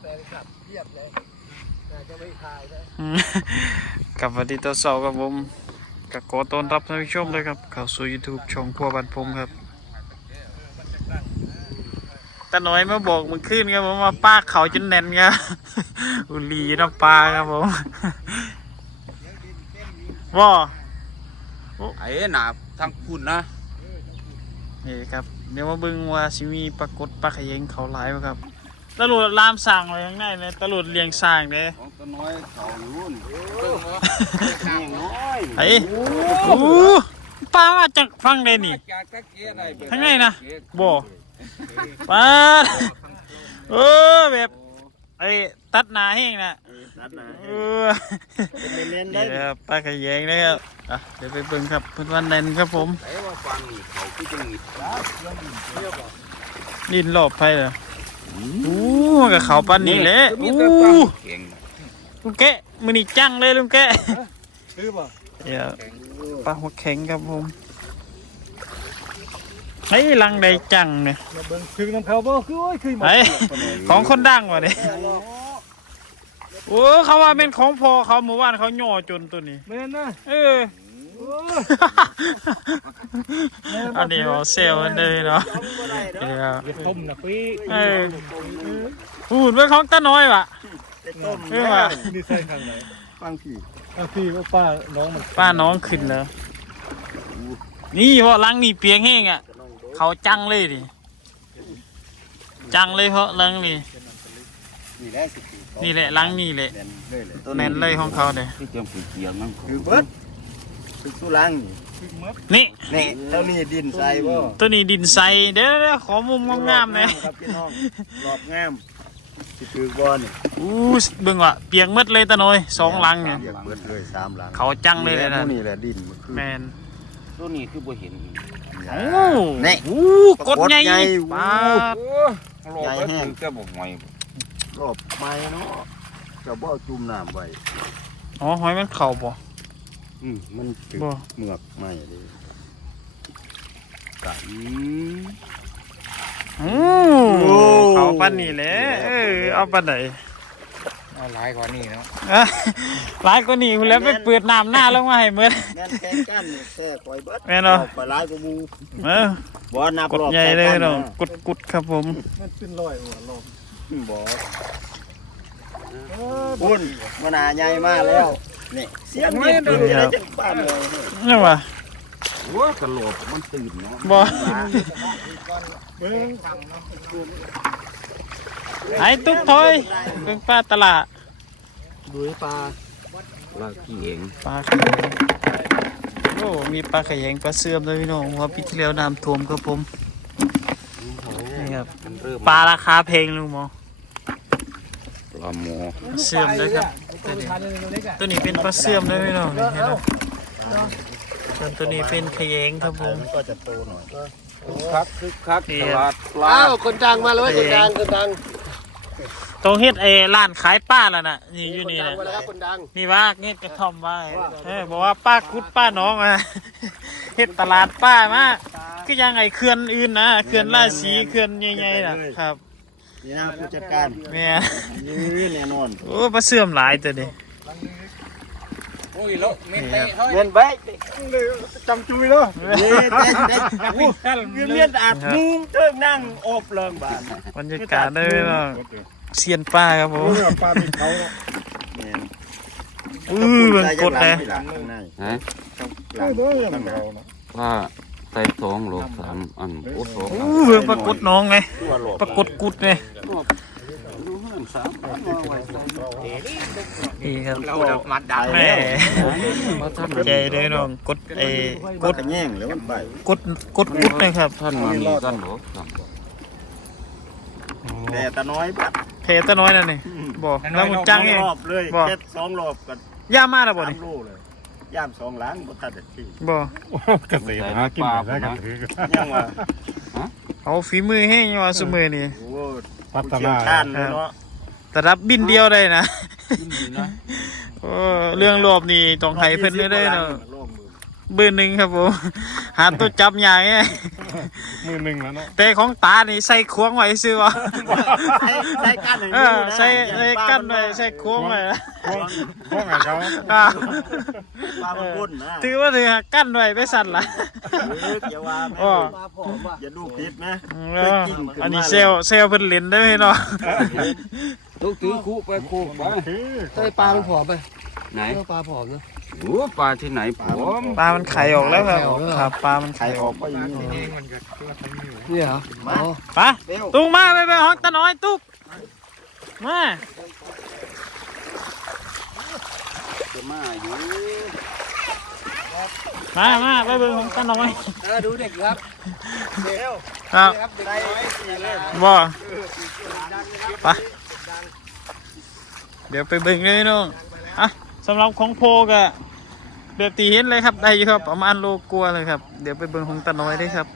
แฟนคลับเพียบเลยน่าจะไม่ขายนะอืมกับสวัสดีตอนเสาร์ครับผมก็ขอต้อนรับท่านผู้ชมเลยครับเข้าสู่ YouTube ช่องครัวบันพงครับตาหน่อยมาบอกมึงขึ้นครับผมว่าป้าเขาจนแน่นครับอุลีน้ำปลาครับผมว่าไอ้หนาทางคุณนะนี่ครับ เดี๋ยวมาเบิ่งว่าสิมีปรากฏปลาขยงเขาหลายบ่ครับ ตำรวจลามสั่งไว้ข้างในเลยตำรวจเลี้ยงสร้างเด้ ของตัวน้อยเขาอยู่นเบิ่งบ่น้อยไอ้โอ้ป้ามาจากฟังเลยนี่ จากตะเกียได้เบิดข้างในนะบ่ ป้าดเออแบบไอ้ตัดหนาแห้งน่ะนัดนะเออเป็นเล่นๆได้นี่นะครับปลาขยงนะครับอะเดี๋ยวไปเบิ่งครับเพิ่นวันแดนครับผม ไอ้ว่าฟังนี่เขาคือจังหงิด ดินรอบไปเหรอ อู้มันกับเขาปันนี่แหละมีอู้แต่ฟังเก่งลุงแกะมือนี่จังเลยลุงแกะคือบ่เดี๋ยวปลาหัวแข็งครับผมไอ้ลังใดจังเนี่ยมาเบิ่งคือน้ำเขาบ่คือโอ้ยคือหมดไอ้ของคนดังวะเนี่ยโอ้เขาว่าเป็นของพอเขาหมู่บ้านเขาย่อจนตัวนี้แม่นนะเออ อันนี้เอาเซลล์มันเลยเนาะเดี๋ยวต้มนะพี่เออพูดเป็นของตาน้อยวะต้มเออว่ะนี่ใส่ข้างไหนฟังพี่ข้างพี่ว่าป้าน้องมันป้าน้องขึ้นแล้วนี่เพราะลังนี่เปียงแห้งอะ เขาจังเลยดิจังเลยเพราะลังนี่นี่แหละสินี่แหละลังนี่แหละแน่นเลยเลยแน่นเลยของเขาเด้คือจังเกี่ยวนั่งคือเบิด คือสุรังนี่นี่นี่เท่านี้ดินใส่บ่ตัวนี้ดินใสเดี๋ยวเดี๋ยวขอมุมงามๆหน่อยครับพี่น้องรอบงามสิถือบ่นี่อู้เบิ่งว่ะเปียกหมดเลยตาน้อยสองลังเนี่ยเรียกเบิดเลยสามหลังเขาจังเลยเลยนะนี่แหละดินมันคือแมนตัวนี้คือบ่เห็นโอ้นี่อู้กดใหญ่กดใหญ่ปาดโลกก็ถึงจะบ่หอยรอบไม้เนาะจะบ่เอาจุ่มน้ำไว้อ๋อหอยมันเข่าบ่ อืมมันถึงบ่เมือกไม้เลยกันอู้เขาปันนี่แหละเออเอาปันไหนเอาหลายกว่านี้เนาะอะหลายกว่านี้คุณแล้วไปเปิดน้ำหน้าลงมาให้เหมือน แม่นแข่งกันนี่แค่ปล่อยเบิดแม่นเนาะปล่อยหลายกว่าหมู่เออบ่นับกดรอบใหญ่เลยแข่งกัเนาะนกดกดครับผมมันเป็นร้อยหัวรอบบ่บุญมันหาใหญ่มากแล้ว นี่เสียงนี่เป็นอะไรจังป้านเลยนี่ว่าโอ้กระโหลกมันตื่นเนาะบ่เบิ่งไอ้ตุ๊กถอยเบิ่งปลาตลาดดูปลาลาขี้เองปลาขยงโอ้มีปลาขยงปลาเสื่อมด้วยพี่น้องเพราะปีที่แล้วน้ำท่วมครับผมนี่ครับมันเริ่มปลาราคาเพลงลุงหมอปลาหมอเสื่อมเลยครับ ตัวนี้ตัวนี้เป็นปลาเสื่อมด้วยพี่น้องนี่เห็นไหมส่วนตัวนี้เป็นขยงครับผม มันก็จะโตหน่อยคึกคักคึกคักตลาดปลาอ้าวคนดังมาเลยคนดังคนดังตรงเฮ็ดไอ้ร้านขายป้าแล้วน่ะนี่อยู่นี่แหละมาแล้วคนดังนี่ว่าเฮ็ดกระท่อมไว้เออบอกว่าป้ากุดป้าน้องอะเฮ็ดตลาดป้ามาก็ยังไงเขื่อนอื่นนะเขื่อนราศีเขื่อนใหญ่ๆน่ะครับ นี่นะผู้จัดการแม่นี่แน่นอนโอ้ปลาเสื่อมหลายตัวนี้โอ้ยแล้วเม็ดเตะเฮ้ยเงินไปจำจุยเลยนี่เต้นเต้นโอ้เงินเมียนอาดมุงเทิงนั่งอบเลิงบ้านบรรยากาศได้เนาะเซียนป้าครับผมปลามีเขาเนี่ยอื้อมันกดเลยฮะหลังหลังเราเนาะว่า ใส่สองโลสามอันโอ้สองอู้เบิ่งปรากฏน้องไงปรากฏกุดไงดูเพิ่มสามอันเอาไว้ใส่นี่ครับเราจะมัดดักแม่ใจเด้อน้องกดไอ้กดแง่งแล้วมันไปกดกดกุดนะครับท่านมามีกันหรอครับแต่ตาน้อยบัดเพตะน้อยนั่นนี่บอกแล้วมันจังเองรอบเลยบอกแค่สองรอบกันย่ามาแล้วบ่สามนี่โลเล ยย่ามสองหล้างบ่ทันได้ที่บ่เกษตรหากินได้กันถือยังว่าเอาฝีมือให้ยังว่าซุมือนี่โอ้พัฒนาชาญเลยเนาะแต่รับบินเดียวได้นะกินดีนะโอ้เรื่องรอบนี่ต้องให้เพิ่นเลยเด้อเนาะโลกมือเบอร์หนึ่งครับผมหาตัวจับใหญ่ไง มือหนึ่งแล้วเนาะแต่ของตานี่ใส่ควงไว้ซื้อวะใส่ใส่กั้นเออใส่ใส่กั้นไว้ใส่ควงไว้นะพวกพวกไงเขาอ่าปลาปุ่นนะถือว่าถือกั้นไว้ไปสั่นละอย่าว่าอ๋ออย่าดูผิดนะเอออันนี้เซลลเซลลเพิ่นเล่นเด้อเนาะลูกถือคู่ไปคู่ไปเอ้ยปลามันผอมไปไหนเออปลาผอมนะ โอ้ปลาที่ไหนผมปลามันไข่ออกแล้วครับไข่ออกแล้วเหรอครับปลามันไข่ออกไปอย่างนี้นี่เหรออ๋อไปตุกมาไปไปห้องตาน้อยตุกมาจะมาอยู่มามาไปเบิ่งห้องตาน้อยเออดูเด็กครับครับครับเด็กบ่ไปเดี๋ยวไปเบิ่งเลยน้องอะ สำหรับของโพก็แบบตีเห็นเลยครับ ได้อยู่ครับ ประมาณโลกลัวเลยครับ เดี๋ยวไปเบิ่งของตาน้อยได้ครับ